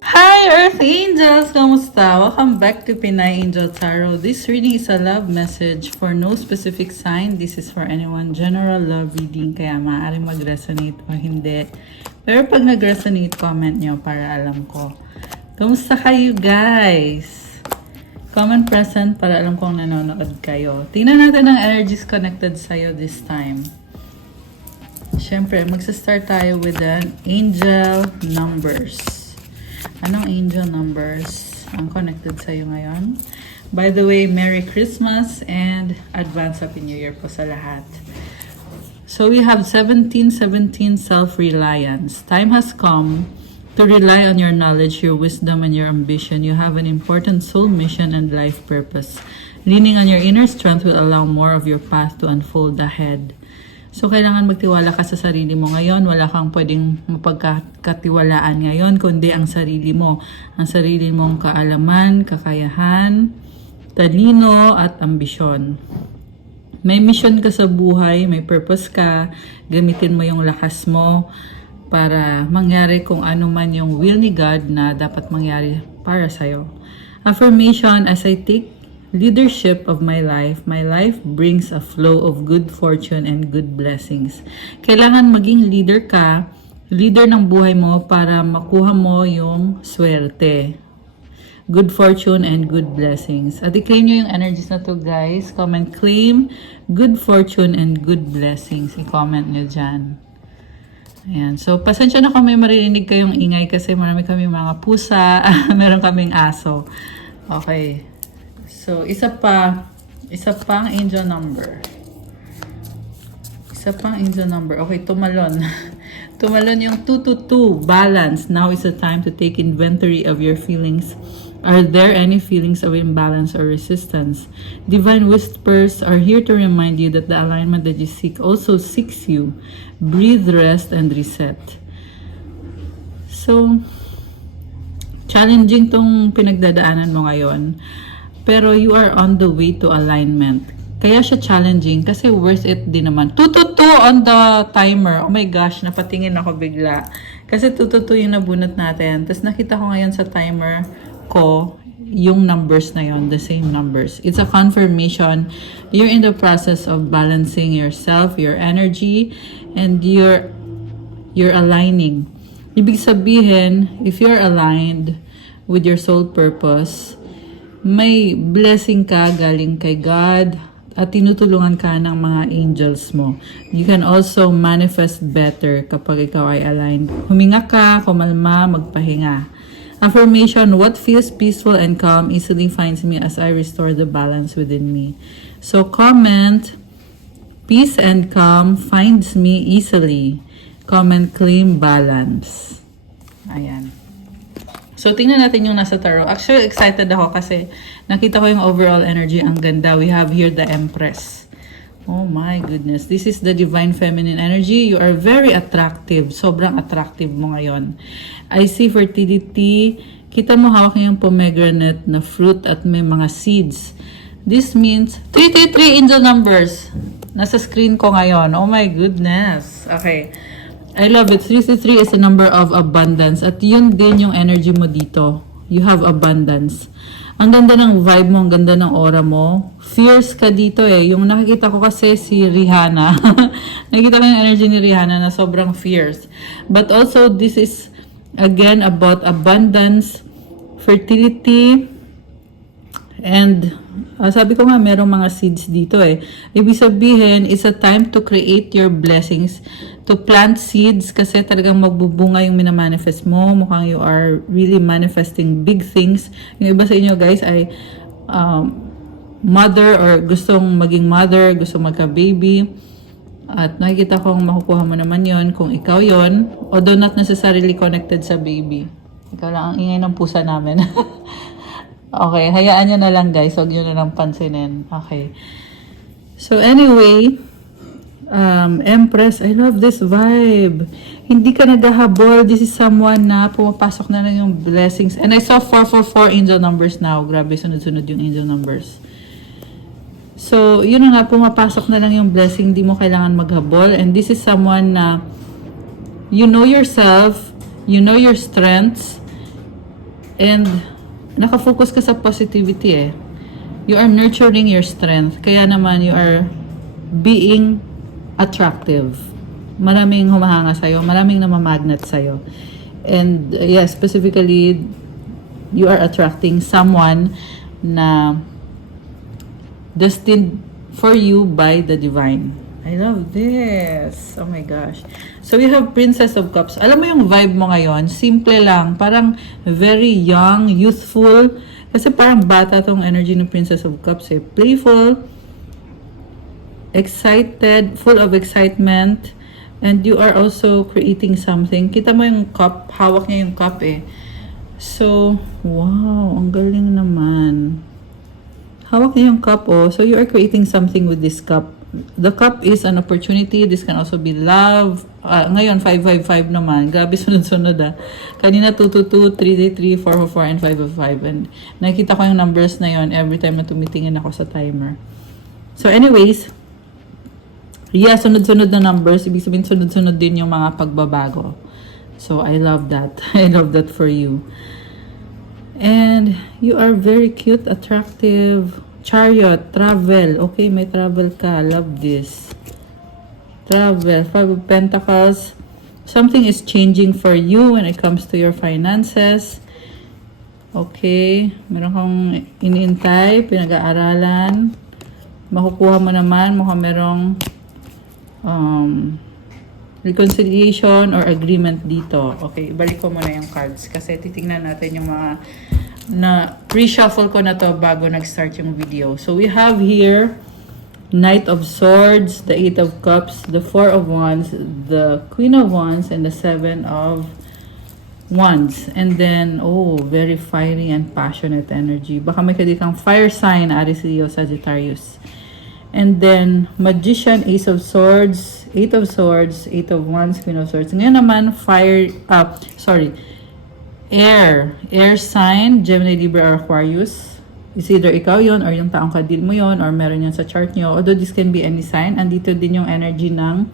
Hi Earth Angels! Kamusta? Welcome back to Pinay Angel Tarot. This reading is a love message for no specific sign. This is for anyone. General love reading, kaya maaaring mag-resonate o hindi. Pero pag nag-resonate, comment nyo para alam ko. Kamusta kayo guys? Comment present para alam kong nanonood kayo. Tingnan natin ang energies connected sa'yo this time. Siyempre, magsa-start tayo with an angel numbers. Anong angel numbers ang connected sa'yo ngayon? By the way, Merry Christmas and Advance Happy New Year po sa lahat. So we have 1717 self-reliance. Time has come to rely on your knowledge, your wisdom, and your ambition. You have an important soul mission and life purpose. Leaning on your inner strength will allow more of your path to unfold ahead. So, kailangan magtiwala ka sa sarili mo ngayon. Wala kang pwedeng mapagkatiwalaan ngayon, kundi ang sarili mo. Ang sarili mong kaalaman, kakayahan, talino, at ambisyon. May mission ka sa buhay, may purpose ka, gamitin mo yung lakas mo para mangyari kung ano man yung will ni God na dapat mangyari para sa'yo. Affirmation, as I take leadership of my life brings a flow of good fortune and good blessings. Kailangan maging leader ka, leader ng buhay mo para makuha mo yung swerte, good fortune and good blessings. At i-claim nyo yung energies na to guys. Comment, claim good fortune and good blessings. I-comment nyo dyan. Ayan. So, pasensya na kung may maririnig kayong ingay kasi marami kami mga pusa, meron kaming aso. Okay. So, isa pang angel number. Okay, tumalon. Tumalon yung 222, balance. Now is the time to take inventory of your feelings. Are there any feelings of imbalance or resistance? Divine whispers are here to remind you that the alignment that you seek also seeks you. Breathe, rest, and reset. So, challenging tong pinagdadaanan mo ngayon. Pero you are on the way to alignment. Kaya siya challenging kasi worth it din naman. 222 on the timer. Oh my gosh, napatingin ako bigla. Kasi 222 yung nabunot natin. Tapos nakita ko ngayon sa timer ko yung numbers na yon, the same numbers. It's a confirmation. You're in the process of balancing yourself, your energy, and you're aligning. Ibig sabihin, if you're aligned with your soul purpose, may blessing ka galing kay God at tinutulungan ka ng mga angels mo. You can also manifest better kapag ikaw ay aligned. Huminga ka, kumalma, magpahinga. Affirmation, what feels peaceful and calm easily finds me as I restore the balance within me. So comment, peace and calm finds me easily. Comment, claim balance. Ayan. So, tingnan natin yung nasa tarot. Actually, excited ako kasi nakita ko yung overall energy. Ang ganda. We have here the Empress. Oh my goodness. This is the divine feminine energy. You are very attractive. Sobrang attractive mo ngayon. I see fertility. Kita mo hawak yung pomegranate na fruit at may mga seeds. This means 333 angel numbers. Nasa screen ko ngayon. Oh my goodness. Okay. I love it. 333 is a number of abundance. At yun din yung energy mo dito. You have abundance. Ang ganda ng vibe mo, ang ganda ng aura mo. Fierce ka dito eh. Yung nakikita ko kasi si Rihanna. Nakikita ko yung energy ni Rihanna na sobrang fierce. But also, this is again about abundance, fertility, and sabi ko nga, merong mga seeds dito eh. Ibig sabihin, it's a time to create your blessings, to plant seeds kasi talagang magbubunga yung minamanifest mo. Mukhang you are really manifesting big things. Yung iba sa inyo guys ay mother or gustong maging mother, gustong magka-baby. At nakikita kong makukuha mo naman yon kung ikaw yon, although not necessarily connected sa baby. Ikaw lang ang ingay ng pusa namin. Okay, hayaan nyo na lang guys. Huwag nyo na lang pansinin. Okay. So anyway, Empress, I love this vibe. Hindi ka naghahabol. This is someone na pumapasok na lang yung blessings. And I saw 444 angel numbers now. Grabe, sunod-sunod yung angel numbers. So, yun na nga, pumapasok na lang yung blessing. Hindi mo kailangan maghabol. And this is someone na you know yourself, you know your strengths, And nakafocus ka sa positivity eh. You are nurturing your strength. Kaya naman you are being attractive. Maraming humahanga sa'yo. Maraming namamagnet sa'yo. And yes, specifically, you are attracting someone na destined for you by the divine. I love this. Oh my gosh. So we have Princess of Cups. Alam mo yung vibe mo ngayon? Simple lang. Parang very young, youthful. Kasi parang bata tong energy ng Princess of Cups eh. Playful, excited, full of excitement, and you are also creating something. Kita mo yung cup, hawak niya yung cup eh. So, wow, ang galing naman. Hawak niya yung cup oh. So you are creating something with this cup. The cup is an opportunity. This can also be love. Ngayon, 555 naman. Grabe sunod-sunod ah. Kanina 222, 333, 444, and 555. And nakikita ko yung numbers na yon every time na tumitingin ako sa timer. So anyways, yeah, sunod-sunod na numbers. Ibig sabihin, sunod-sunod din yung mga pagbabago. So I love that. I love that for you. And you are very cute, attractive. Chariot, travel. Okay, may travel ka. Love this. Travel. 5 of Pentacles. Something is changing for you when it comes to your finances. Okay. Meron kang iniintay, pinag-aaralan. Makukuha mo naman. Mukhang merong reconciliation or agreement dito. Okay, ibalik ko muna yung cards kasi titingnan natin yung mga na pre-shuffle ko na to bago nag-start yung video. So we have here Knight of Swords, the 8 of Cups, the 4 of Wands, the Queen of Wands, and the 7 of Wands. And then, oh, very fiery and passionate energy. Baka may kadikang fire sign, Aries, Leo, Sagittarius. And then, Magician, Ace of Swords, 8 of Swords, 8 of Wands, Queen of Swords. Ngayon naman, air sign, Gemini, Libra, or Aquarius. Is either ikaw yon or yung taong kadil mo yon or meron yan sa chart nyo. Although this can be any sign, andito din yung energy ng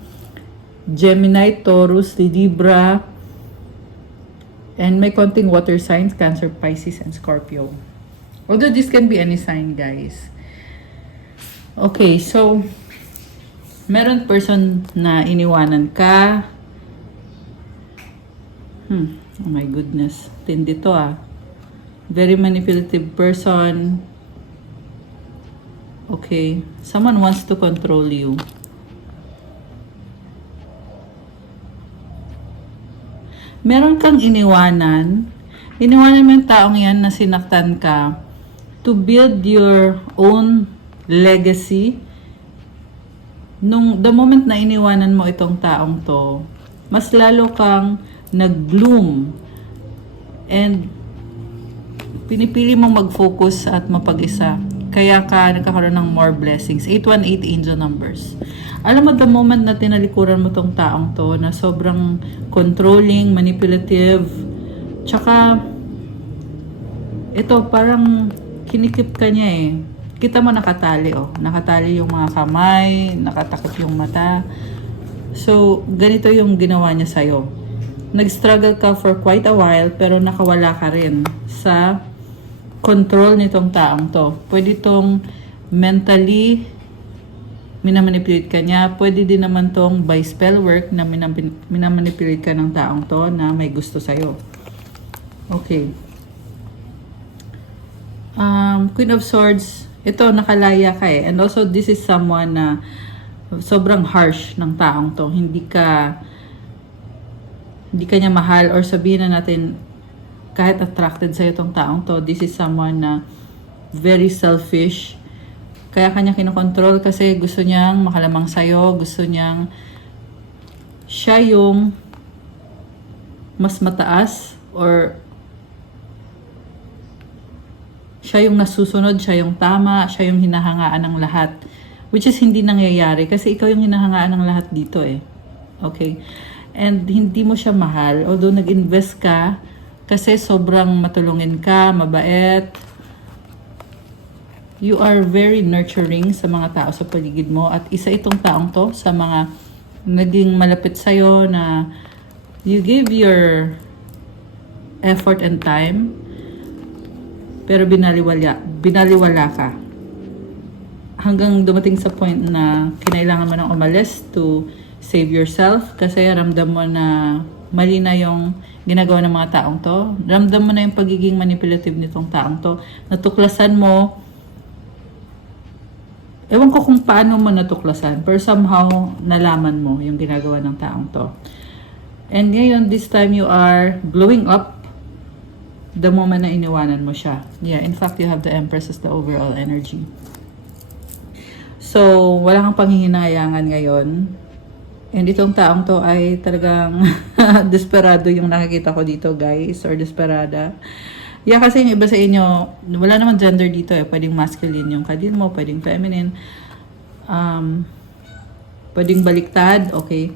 Gemini, Taurus, Libra, and may konting water signs, Cancer, Pisces, and Scorpio. Although this can be any sign, guys. Okay, so meron person na iniwanan ka. Oh my goodness. Tindi to ah. Very manipulative person. Okay. Someone wants to control you. Meron kang iniwanan. Iniwanan mo yung taong yan na sinaktan ka to build your own legacy. The moment na iniwanan mo itong taong to, mas lalo kang nag-bloom and pinipili mong mag-focus at mapag-isa. Kaya ka nagkakaroon ng more blessings. 818 angel numbers. Alam mo, the moment na tinalikuran mo tong taong to na sobrang controlling, manipulative, tsaka ito parang kinikip ka niya eh. Kita mo nakatali oh. Nakatali yung mga kamay, nakatakip yung mata. So, ganito yung ginawa niya sa'yo. Nag-struggle ka for quite a while pero nakawala ka rin sa control nitong taong to. Pwede itong mentally minamanipulate ka niya. Pwede din naman tong by spell work na minamanipulate ka ng taong to na may gusto sa'yo. Okay. Queen of Swords, ito nakalaya ka eh. And also this is someone na sobrang harsh ng taong to. Hindi ka niya mahal or sabihin na natin kahit attracted sa itong taong to, this is someone na very selfish. Kaya kanya kinokontrol kasi gusto niyang makalamang sa'yo, gusto niyang siya yung mas mataas or siya yung nasusunod, siya yung tama, siya yung hinahangaan ng lahat. Which is hindi nangyayari kasi ikaw yung hinahangaan ng lahat dito eh. Okay? And hindi mo siya mahal. Although nag-invest ka kasi sobrang matulungin ka, mabait. You are very nurturing sa mga tao sa paligid mo. At isa itong taong to sa mga naging malapit sa'yo na you give your effort and time. pero binaliwala ka. Hanggang dumating sa point na kinailangan mo nang umalis to save yourself kasi ramdam mo na mali na yung ginagawa ng mga taong to. Ramdam mo na yung pagiging manipulative nitong taong to. Natuklasan mo. Ewan ko kung paano mo natuklasan, pero somehow nalaman mo yung ginagawa ng taong to. And ngayon, this time you are glowing up the moment na iniwanan mo siya. Yeah, in fact, you have the Empress as the overall energy. So, wala kang panghihinayangan ngayon. And itong taong to ay talagang desperado yung nakikita ko dito, guys, or desperada. Yeah, kasi yung iba sa inyo, wala naman gender dito eh. Pwedeng masculine yung kadil mo, pwedeng feminine. Pwedeng baliktad, okay.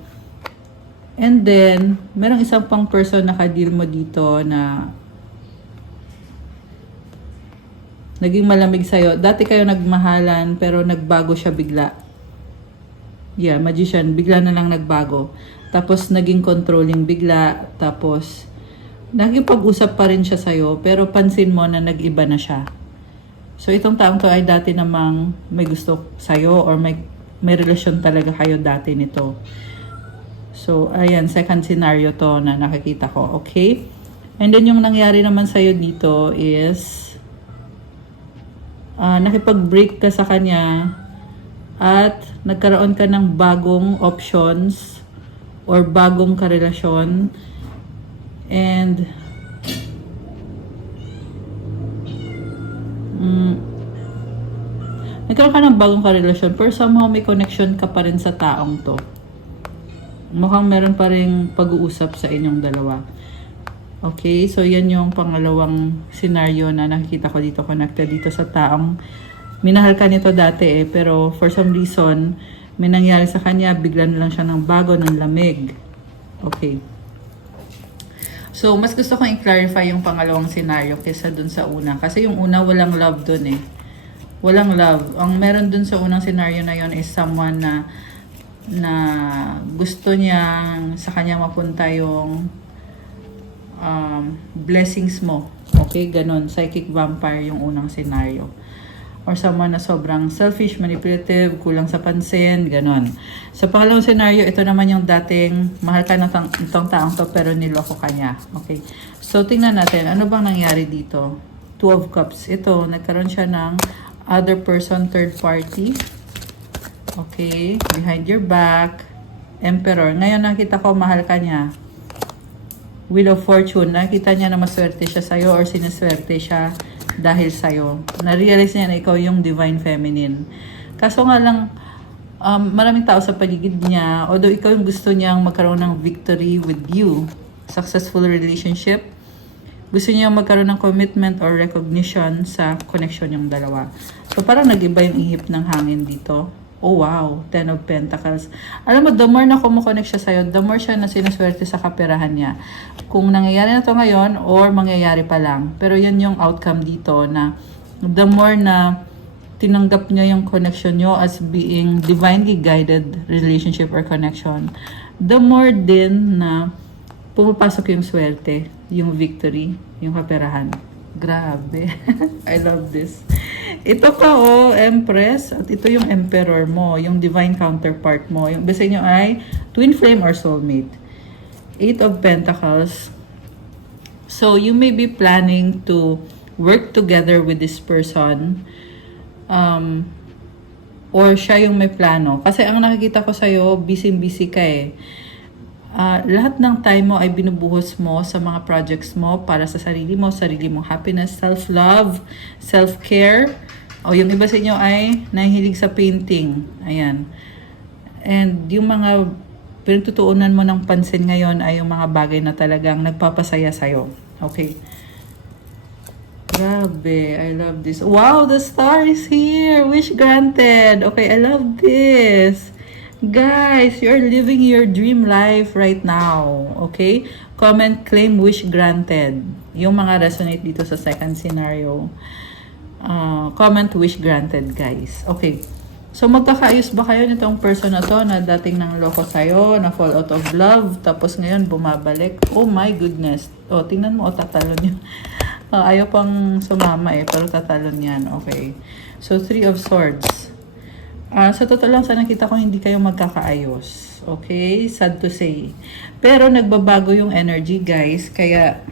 And then, merong isang pang person na kadil mo dito na naging malamig sa'yo. Dati kayo nagmahalan, pero nagbago siya bigla. Yeah, magician, bigla na lang nagbago. Tapos, naging controlling bigla. Tapos, nakikipag-usap pa rin siya sa'yo, pero pansin mo na nag-iba na siya. So, itong taong to ay dati namang may gusto sa'yo or may relasyon talaga kayo dati nito. So, ayan, second scenario to na nakikita ko. Okay? And then, yung nangyari naman sa'yo dito is nakipag-break ka sa kanya at nagkaroon ka ng bagong options or bagong karelasyon. And nagkaroon ka ng bagong karelasyon pero somehow may connection ka pa rin sa taong to. Mukhang meron pa rin pag-uusap sa inyong dalawa. Okay, so yan yung pangalawang scenario na nakikita ko dito, connected dito sa taong minahal ka nito dati eh, pero for some reason may nangyari sa kanya, bigla na lang siya ng bago, ng lamig. Okay. So, mas gusto kong i-clarify yung pangalawang scenario kaysa dun sa una. Kasi yung una, walang love dun eh. Walang love. Ang meron dun sa unang scenario na yon is someone na gusto niya sa kanya mapunta yung blessings mo. Okay, ganon. Psychic vampire yung unang scenario. Or someone na sobrang selfish, manipulative, kulang sa pansin, ganon. Sa pangalawang scenario, ito naman yung dating mahal ka itong taong to pero niloko ka niya. Okay. So, tingnan natin. Ano bang nangyari dito? Two of Cups. Ito, nagkaroon siya ng other person, third party. Okay. Behind your back. Emperor. Ngayon, nakita ko mahal ka niya. Wheel of Fortune, nakita niya na maswerte siya sa'yo or sinaswerte siya dahil sa'yo. Na-realize niya na ikaw yung Divine Feminine. Kaso nga lang, maraming tao sa paligid niya, although ikaw yung gusto niyang magkaroon ng victory with you, successful relationship, gusto niya magkaroon ng commitment or recognition sa connection yung dalawa. So parang nag-iba yung ihip ng hangin dito. Oh wow, Ten of Pentacles. Alam mo, the more na kumukonect siya sa'yo, the more siya na sinaswerte sa kaperahan niya. Kung nangyayari na to ngayon, or mangyayari pa lang. Pero yan yung outcome dito na the more na tinanggap niya yung connection nyo as being divinely guided relationship or connection, the more din na pumapasok yung swerte, yung victory, yung kaperahan. Grabe. I love this. Ito ka Empress, at ito yung Emperor mo, yung divine counterpart mo. Yung basta nyo ay twin flame or soulmate. Eight of Pentacles. So, you may be planning to work together with this person. Or siya yung may plano. Kasi ang nakikita ko sa'yo, busy-busy ka eh. Lahat ng time mo ay binubuhos mo sa mga projects mo para sa sarili mong happiness, self-love, self-care. O yung iba sa inyo ay nahihilig sa painting. Ayan. And yung mga pinagtutuunan mo ng pansin ngayon ay yung mga bagay na talagang nagpapasaya sa'yo. Okay. Grabe, I love this. Wow, the star is here. Wish granted. Okay, I love this. Guys, you're living your dream life right now. Okay? Comment, claim, wish granted. Yung mga resonate dito sa second scenario. Comment, wish granted, guys. Okay. So, magkakaayos ba kayo nitong person na to na dating nang loko sa'yo, na fall out of love, tapos ngayon bumabalik? Oh my goodness. Oh, tingnan mo, tatalo niyo. Ayaw pang sumama eh, pero tatalon yan. Okay. So, Three of Swords. Sa totoo lang, sa nakita ko, hindi kayo magkakaayos. Okay? Sad to say. Pero, nagbabago yung energy, guys. Kaya,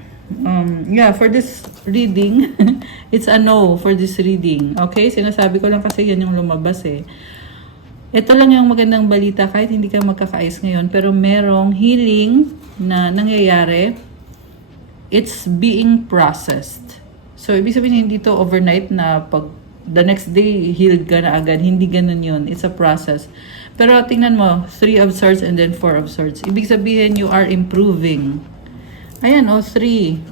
yeah, for this reading, it's a no for this reading. Okay? Sinasabi ko lang kasi yan yung lumabas eh. Ito lang yung magandang balita, kahit hindi kayo magkakaayos ngayon, pero merong healing na nangyayari. It's being processed. So, ibig sabihin hindi to overnight na pag the next day healed ka na agad. Hindi ganun yun. It's a process. Pero tingnan mo, 3 of Swords and then 4 of Swords. Ibig sabihin you are improving. Ayan, 3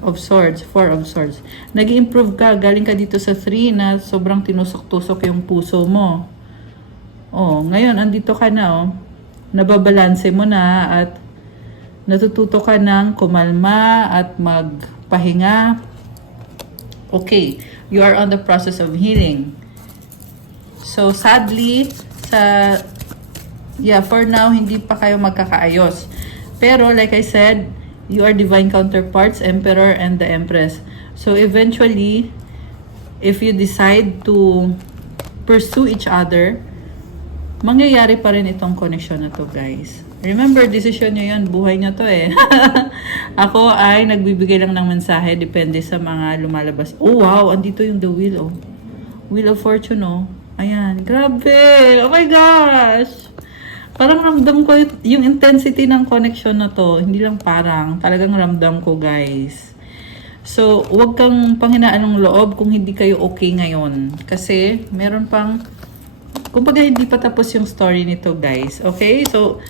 of Swords, 4 of Swords. Nag-improve ka. Galing ka dito sa 3 na sobrang tinusok-tusok yung puso mo. Ngayon, andito ka na, nababalanse mo na at natututo ka ng kumalma at magpahinga. Okay, you are on the process of healing. So, sadly, for now, hindi pa kayo magkakaayos. Pero, like I said, you are divine counterparts, Emperor and the Empress. So, eventually, if you decide to pursue each other, mangyayari pa rin itong connection na to, guys. Remember, decision nyo yun. Buhay nyo to eh. Ako ay nagbibigay lang ng mensahe. Depende sa mga lumalabas. Oh, wow. Andito yung the wheel, Wheel of Fortune, Ayan. Grabe. Oh my gosh. Parang ramdam ko yung intensity ng connection na to. Hindi lang parang. Talagang ramdam ko, guys. So, huwag kang panghinaan ng loob kung hindi kayo okay ngayon. Kasi, meron pang kumbaga hindi pa tapos yung story nito, guys. Okay? So,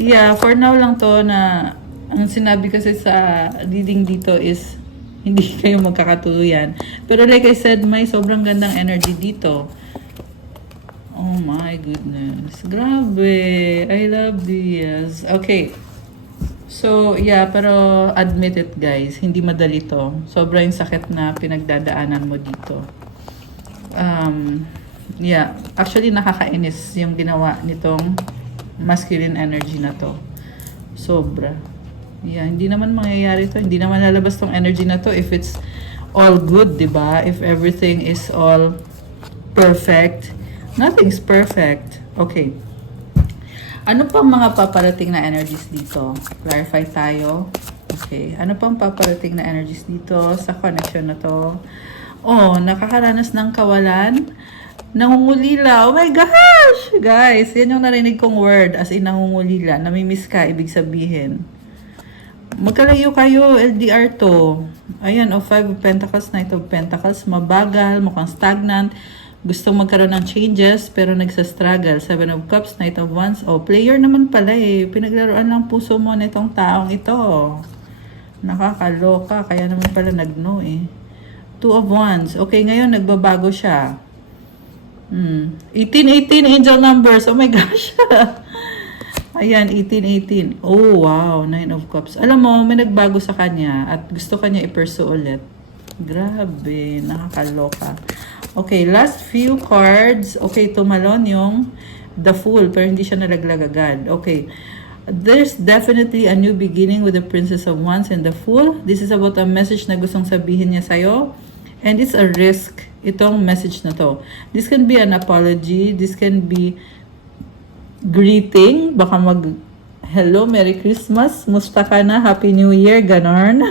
yeah, for now lang to na ang sinabi kasi sa reading dito is hindi kayo magkakatuluyan. Pero like I said, may sobrang gandang energy dito. Oh my goodness. Grabe. I love this. Okay. So, yeah, pero admit it, guys. Hindi madali to. Sobrang sakit na pinagdadaanan mo dito. Yeah, actually nakakainis yung ginawa nitong masculine energy na to. Sobra. Yeah, hindi naman mangyayari to. Hindi naman lalabas tong energy na to if it's all good, diba? If everything is all perfect. Nothing's perfect. Okay. Ano pang mga paparating na energies dito? Clarify tayo. Okay. Ano pang paparating na energies dito sa connection na to? Nakakaranas ng kawalan. Nangungulila. Oh my gosh! Guys, yan yung narinig kong word. As in, nangungulila. Namimiss ka, ibig sabihin. Magkalayo kayo, LDR to. Ayan, 5 of Pentacles, Knight of Pentacles. Mabagal, mukhang stagnant. Gustong magkaroon ng changes, pero nagsastruggle. 7 of Cups, Knight of Wands. Player naman pala eh. Pinaglaruan lang puso mo nitong taong ito. Nakakaloka, kaya naman pala nag-no eh. 2 of Wands. Okay, ngayon nagbabago siya. 1818 angel numbers. Oh my gosh. Ayan, 1818. Oh, wow. 9 of Cups. Alam mo, may nagbago sa kanya at gusto kanya i-pursue ulit. Grabe. Nakakaloka. Okay, last few cards. Okay, tumalon yung the Fool, pero hindi siya nalaglag agad. Okay. There's definitely a new beginning with the Princess of Wands and the Fool. This is about a message na gustong sabihin niya sa'yo. And it's a risk, itong message na to. This can be an apology. This can be greeting. Baka hello, Merry Christmas, musta ka na, Happy New Year, ganon.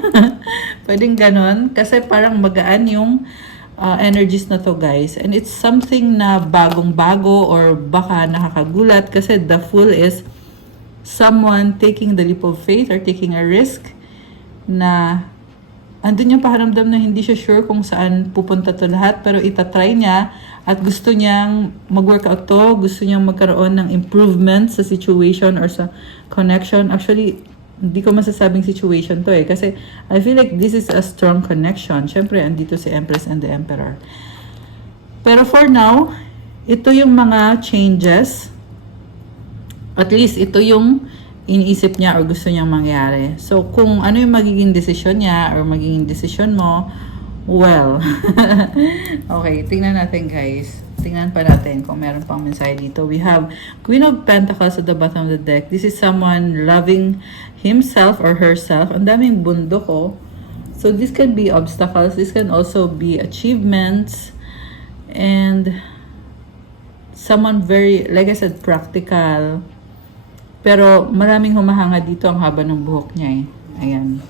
Pwedeng ganon. Kasi parang magaan yung energies na to, guys. And it's something na bagong-bago or baka nakakagulat. Kasi the Fool is someone taking the leap of faith or taking a risk na andun yung pakiramdam na hindi siya sure kung saan pupunta to lahat, pero itatry niya at gusto niyang mag-workout to, gusto niyang magkaroon ng improvement sa situation or sa connection. Actually, hindi ko masasabing situation to eh, kasi I feel like this is a strong connection. Siyempre, andito si Empress and the Emperor. Pero for now, ito yung mga changes. At least, ito yung iniisip niya or gusto niyang mangyari. So, kung ano yung magiging desisyon niya or magiging desisyon mo, well, okay, tingnan natin, guys. Tingnan pa natin kung meron pang mensahe dito. We have Queen of Pentacles at the bottom of the deck. This is someone loving himself or herself. Ang daming bundok, So this can be obstacles, this can also be achievements, and someone very, like I said, practical. Pero maraming humahanga dito, ang haba ng buhok niya eh. Ayan.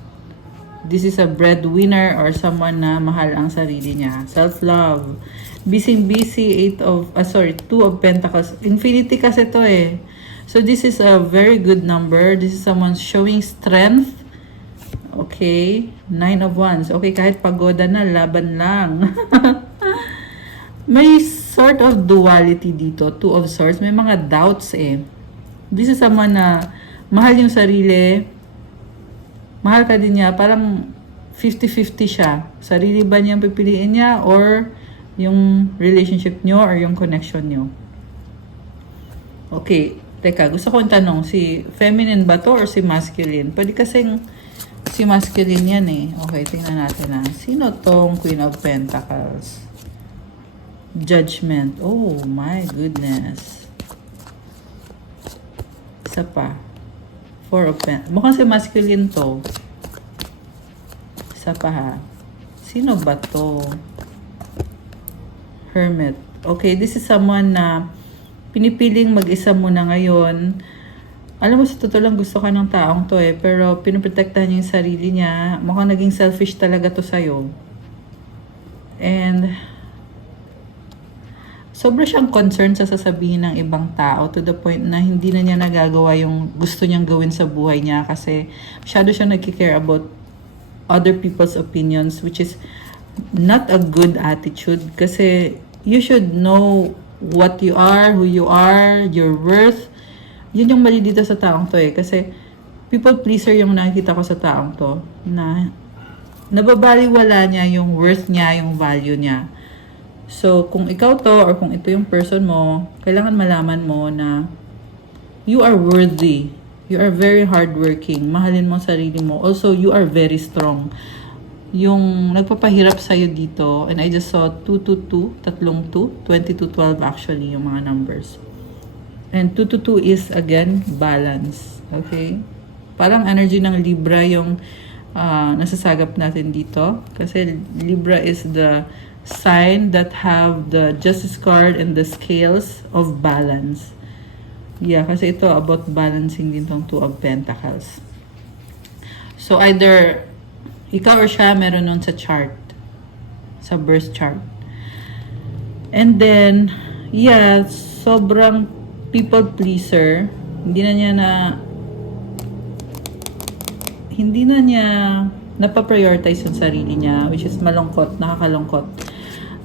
This is a breadwinner or someone na mahal ang sarili niya. Self-love. Busy, 2 of Pentacles. Infinity kasi to eh. So this is a very good number. This is someone showing strength. Okay. 9 of Wands. Okay, kahit pagoda na, laban lang. May sort of duality dito. 2 of Swords. May mga doubts eh. This is someone na mahal yung sarili. Mahal ka din niya. Parang 50-50 siya. Sarili ba niya pipiliin niya or yung relationship niyo or yung connection niyo? Okay. Teka, gusto kong tanong, si feminine ba to or si masculine? Pwede kasing si masculine yan eh. Okay, tingnan natin na. Sino tong Queen of Pentacles? Judgment. Oh my goodness. Isa pa. 4 of Pentacles. Mukhang si masculine to. Isa pa ha. Sino ba to? Hermit. Okay, this is someone na pinipiling mag-isa muna ngayon. Alam mo, sa totoo lang gusto ka ng taong to eh. Pero pinoprotektahan niya yung sarili niya. Mukhang naging selfish talaga to sa'yo. And sobra siyang concerned sa sasabihin ng ibang tao to the point na hindi na niya nagagawa yung gusto niyang gawin sa buhay niya kasi masyado siya nagkikare about other people's opinions, which is not a good attitude kasi you should know what you are, who you are, your worth. Yun yung mali dito sa taong to eh. Kasi people pleaser yung nakikita ko sa taong to na nababaliwala niya yung worth niya, yung value niya. So, kung ikaw to or kung ito yung person mo, kailangan malaman mo na you are worthy. You are very hardworking. Mahalin mo sarili mo. Also, you are very strong. Yung nagpapahirap sa'yo dito, and I just saw 222, tatlong 2, 2212 actually yung mga numbers. And 222 is again balance. Okay? Parang energy ng Libra yung nasasagap natin dito. Kasi Libra is the sign that have the Justice card and the scales of balance. Yeah, kasi ito about balancing din tong 2 of Pentacles. So either ikaw or siya meron nun sa chart. Sa birth chart. And then, yeah, sobrang people pleaser. Hindi na niya napaprioritize yung sarili niya, which is malungkot, nakakalungkot.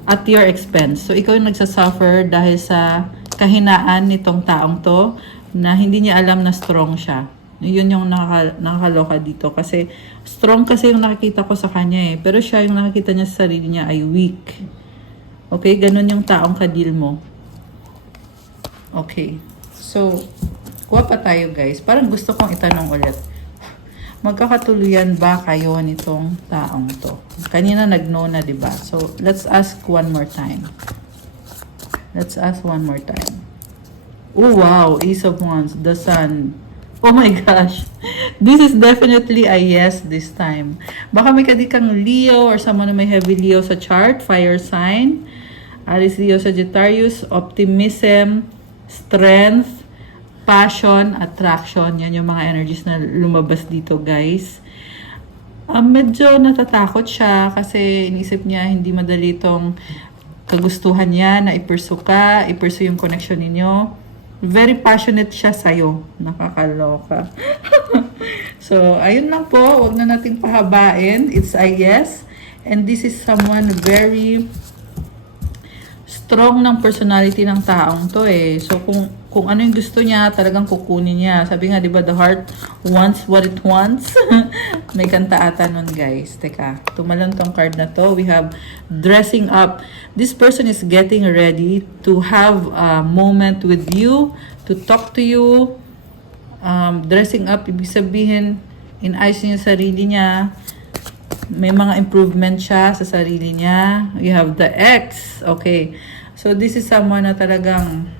At your expense. So, ikaw yung nagsasuffer dahil sa kahinaan nitong taong to na hindi niya alam na strong siya. Yun yung nakakaloka dito. Kasi strong kasi yung nakikita ko sa kanya eh. Pero siya yung nakikita niya sa sarili niya ay weak. Okay? Ganun yung taong kadil mo. Okay. So, kuha pa tayo guys. Parang gusto kong itanong ulit. Magkakatuluyan ba kayo nitong taong to? Kanina nag-no na, diba? So, let's ask one more time. Let's ask one more time. Oh, wow. Ace of Wands. The Sun. Oh my gosh. This is definitely a yes this time. Baka may kadikang Leo or someone na may heavy Leo sa chart. Fire sign. Aries, Leo, Sagittarius. Optimism. Strength. Passion, attraction, yan yung mga energies na lumabas dito, guys. Medyo natatakot siya kasi inisip niya hindi madali itong kagustuhan niya na i-pursue yung connection ninyo. Very passionate siya sa'yo. Nakakaloka. So, ayun lang po. Huwag na natin pahabain. It's a yes. And this is someone very strong ng personality ng taong to eh. So, kung ano yung gusto niya, talagang kukunin niya. Sabi nga, di ba, the heart wants what it wants. May kanta ata nun, guys. Teka, tumalon tong card na to. We have dressing up. This person is getting ready to have a moment with you, to talk to you. Dressing up, ibig sabihin, inayos niya yung sarili niya. May mga improvement siya sa sarili niya. You have the X. Okay. So, this is someone na talagang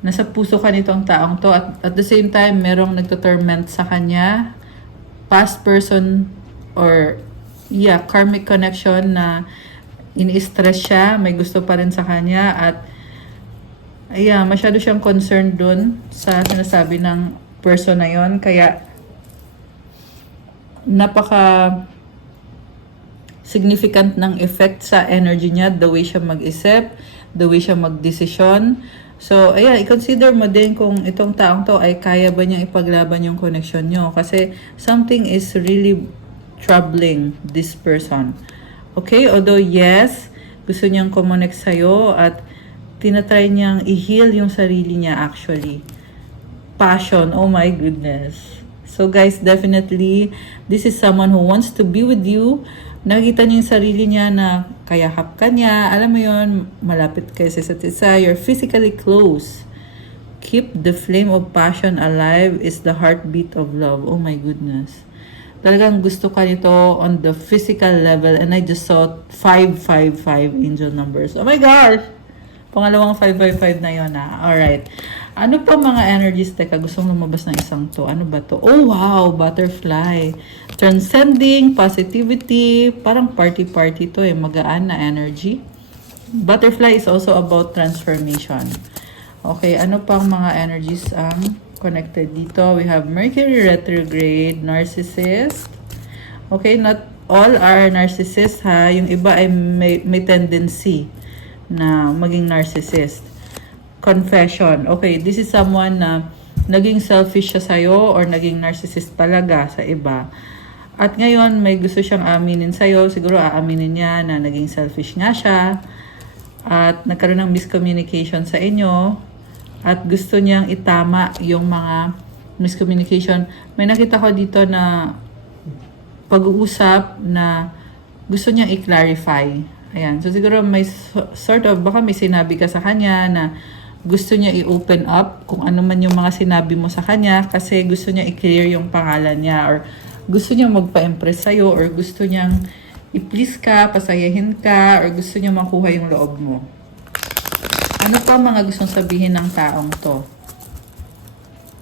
nasa puso ka nitong taong to. At the same time, merong nagtotorment sa kanya. Past person or yeah, karmic connection na ini-stress siya, may gusto pa rin sa kanya at ayan, masyado siyang concerned dun sa sinasabi ng person na yon, kaya napaka significant ng effect sa energy niya, the way siya mag-isip, the way siya mag-desisyon. So, ayan, i-consider mo din kung itong taong to ay kaya ba niyang ipaglaban yung connection nyo. Kasi something is really troubling this person. Okay? Although, yes, gusto niyang kumonect sa'yo at tinatry niyang i-heal yung sarili niya actually. Passion, oh my goodness. So guys, definitely, this is someone who wants to be with you. Nakita niya yung sarili niya na kayakap ka niya. Alam mo yun, malapit kayo sa isa't isa. You're physically close. Keep the flame of passion alive is the heartbeat of love. Oh my goodness. Talagang gusto ka nito on the physical level. And I just saw 555 angel numbers. Oh my gosh! Pangalawang 555 na yun ah. Alright. Ano pa mga energies? Teka, gustong lumabas ng isang to. Ano ba to? Oh wow! Butterfly. Transcending, positivity. Parang party-party to eh. Magaan na energy. Butterfly is also about transformation. Okay, ano pang mga energies ang connected dito? We have Mercury retrograde, narcissist. Okay, not all are narcissists ha. Yung iba ay may tendency na maging narcissist. Confession. Okay, this is someone na naging selfish siya sa'yo or naging narcissist talaga sa iba. At ngayon, may gusto siyang aminin sa'yo. Siguro aaminin niya na naging selfish nga siya. At nagkaroon ng miscommunication sa inyo. At gusto niyang itama yung mga miscommunication. May nakita ko dito na pag-uusap na gusto niyang i-clarify. Ayan. So siguro may sort of, baka may sinabi ka sa kanya na gusto niya i-open up kung ano man yung mga sinabi mo sa kanya kasi gusto niya i-clear yung pangalan niya or gusto niya magpa-impress sa'yo or gusto niyang i-please ka, pasayahin ka, or gusto niya makuha yung loob mo. Ano pa mga gustong sabihin ng taong to?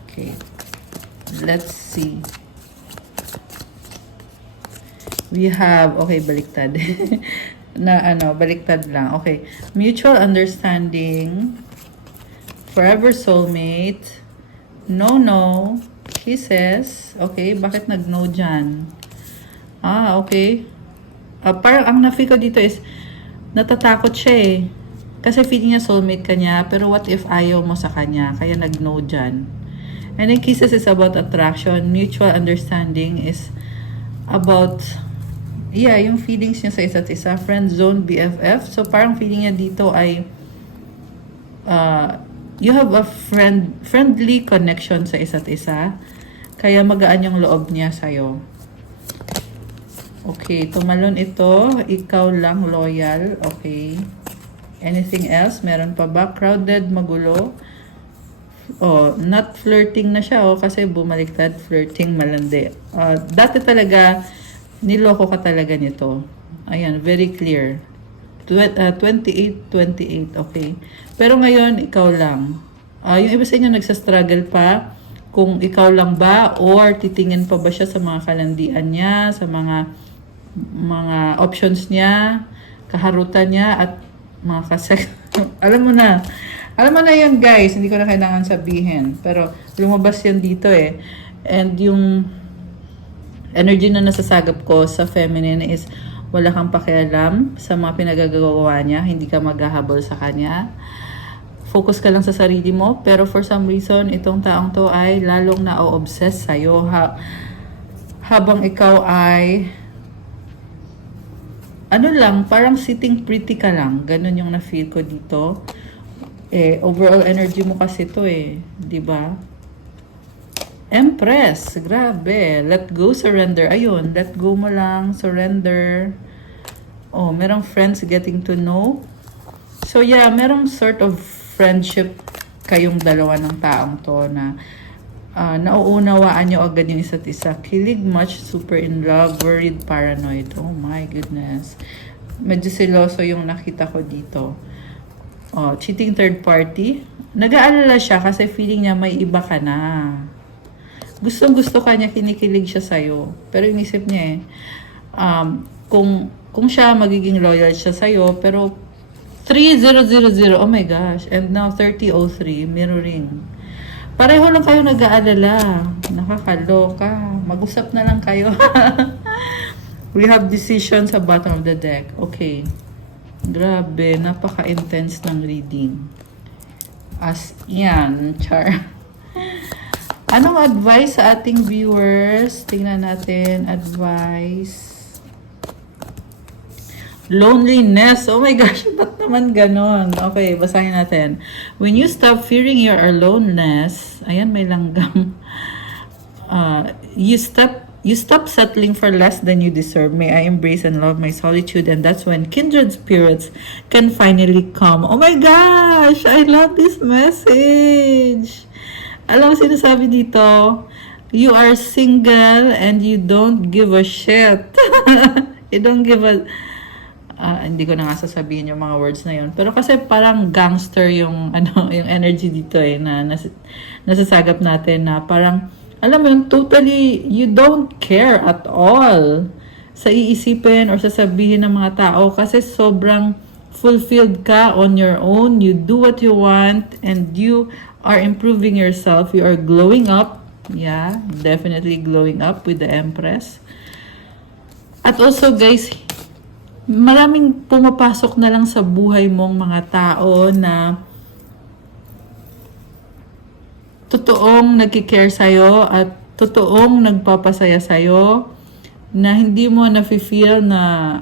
Okay. Let's see. We have, okay, baliktad. Baliktad lang. Okay. Mutual understanding, forever soulmate, no, kisses. Okay, bakit nag-no dyan? Okay. Parang ang na-feel ko dito is, natatakot siya eh. Kasi feeling niya soulmate ka niya, pero what if ayaw mo sa kanya? Kaya nag-no dyan. And then kisses is about attraction. Mutual understanding is about, yung feelings niya sa isa't isa. Friend zone, BFF. So parang feeling niya dito ay, you have a friendly connection sa isa't isa. Kaya magaan yung loob niya sa'yo. Okay, tumalon ito. Ikaw lang loyal. Okay. Anything else? Meron pa ba? Crowded, magulo. Not flirting na siya. Kasi bumaliktad. Flirting, malandi. Dati talaga, niloko ka talaga nito. Ayan, very clear. 28. Okay. Pero ngayon, ikaw lang. Yung iba sa inyo nagsastruggle pa kung ikaw lang ba or titingin pa ba siya sa mga kalandian niya, sa mga options niya, kaharutan niya at mga kasek. Alam mo na yan guys, hindi ko na kailangan sabihin. Pero lumabas yan dito eh. And yung energy na nasasagap ko sa feminine is wala kang pakialam sa mga pinagagawa niya, hindi ka maghahabol sa kanya. Focus ka lang sa sarili mo, pero for some reason, itong taong to ay lalong na-obsess sa'yo. Habang ikaw ay, parang sitting pretty ka lang. Ganun yung na-feel ko dito. Overall energy mo kasi to di ba? Empress, grabe. Let go, surrender. Ayun, let go mo lang, surrender. Merong friends getting to know. So yeah, merong sort of friendship kayong dalawa ng taong to na nauunawaan nyo agad yung isa't isa. Kilig much, super in love, worried, paranoid. Oh my goodness. Medyo seloso yung nakita ko dito. Cheating third party. Nag-aalala siya kasi feeling niya may iba ka na. Gustong-gusto ka niya, kinikilig siya sa'yo. Pero inisip niya Kung siya magiging loyal siya sa'yo, pero 3000, oh my gosh, and now 3003, mirroring. Pareho lang kayo nag-aalala. Nakakaloka. Mag-usap na lang kayo. We have decision sa bottom of the deck. Okay. Grabe, napaka-intense ng reading. As yan, char. Anong advice sa ating viewers? Tingnan natin. Advice. Loneliness. Oh my gosh, ba't naman ganon? Okay, basahin natin. When you stop fearing your aloneness, ayan, may langgam. You stop settling for less than you deserve. May I embrace and love my solitude, and that's when kindred spirits can finally come. Oh my gosh, I love this message. Alam mo sinasabi dito, you are single and you don't give a shit. You don't give a... hindi ko na nga sasabihin yung mga words na yun. Pero kasi parang gangster yung yung energy dito na nasasagap natin na parang alam mo yung totally you don't care at all sa iisipin or sasabihin ng mga tao kasi sobrang fulfilled ka on your own. You do what you want and you are improving yourself. You are glowing up. Yeah, definitely glowing up with the Empress. At also guys, maraming pumapasok na lang sa buhay mong mga tao na totoong nagkikare sa'yo at totoong nagpapasaya sa'yo na hindi mo na-feel na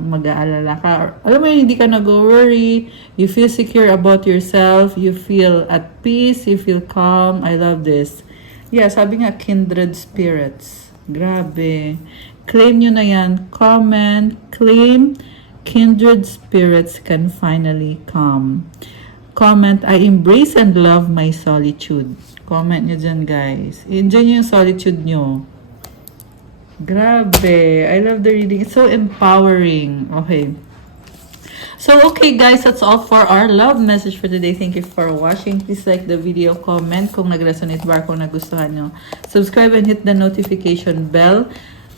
mag-aalala ka. Alam mo yun, hindi ka nag-worry. You feel secure about yourself. You feel at peace. You feel calm. I love this. Yeah, sabi nga, kindred spirits. Grabe. Claim nyo na yan. Comment, claim, kindred spirits can finally come. Comment, I embrace and love my solitude. Comment nyo dyan, guys. Enjoy nyo yung solitude nyo. Grabe. I love the reading. It's so empowering. Okay. So, okay, guys. That's all for our love message for today. Thank you for watching. Please like the video, comment kung nag-resonate ba, kung nagustuhan nyo. Subscribe and hit the notification bell.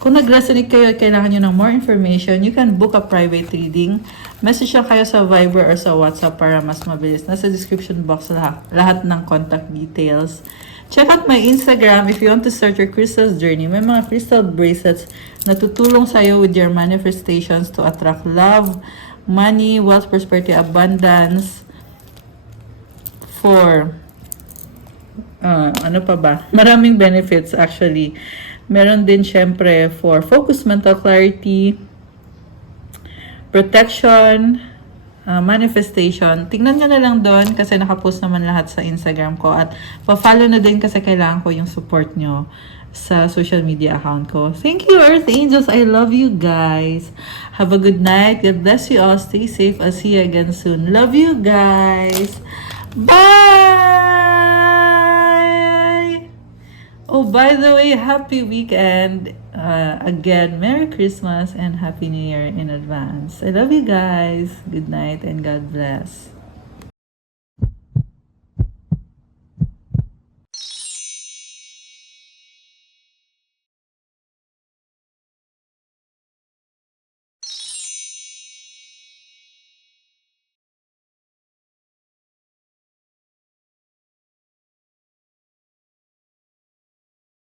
Kung nag-resonate kayo at kailangan nyo ng more information, you can book a private reading. Message lang kayo sa Viber or sa WhatsApp para mas mabilis. Nasa description box lahat ng contact details. Check out my Instagram if you want to start your crystals journey. May mga crystal bracelets na tutulong sa'yo with your manifestations to attract love, money, wealth, prosperity, abundance. For, ano pa ba? Maraming benefits actually. Meron din syempre for focus, mental clarity, protection, manifestation. Tingnan nyo na lang doon kasi nakapost naman lahat sa Instagram ko at pa-follow na din kasi kailangan ko yung support nyo sa social media account ko. Thank you, Earth Angels. I love you guys. Have a good night. God bless you all. Stay safe. I'll see you again soon. Love you guys. Bye! Oh, by the way, happy weekend. Again, Merry Christmas and Happy New Year in advance. I love you guys. Good night and God bless.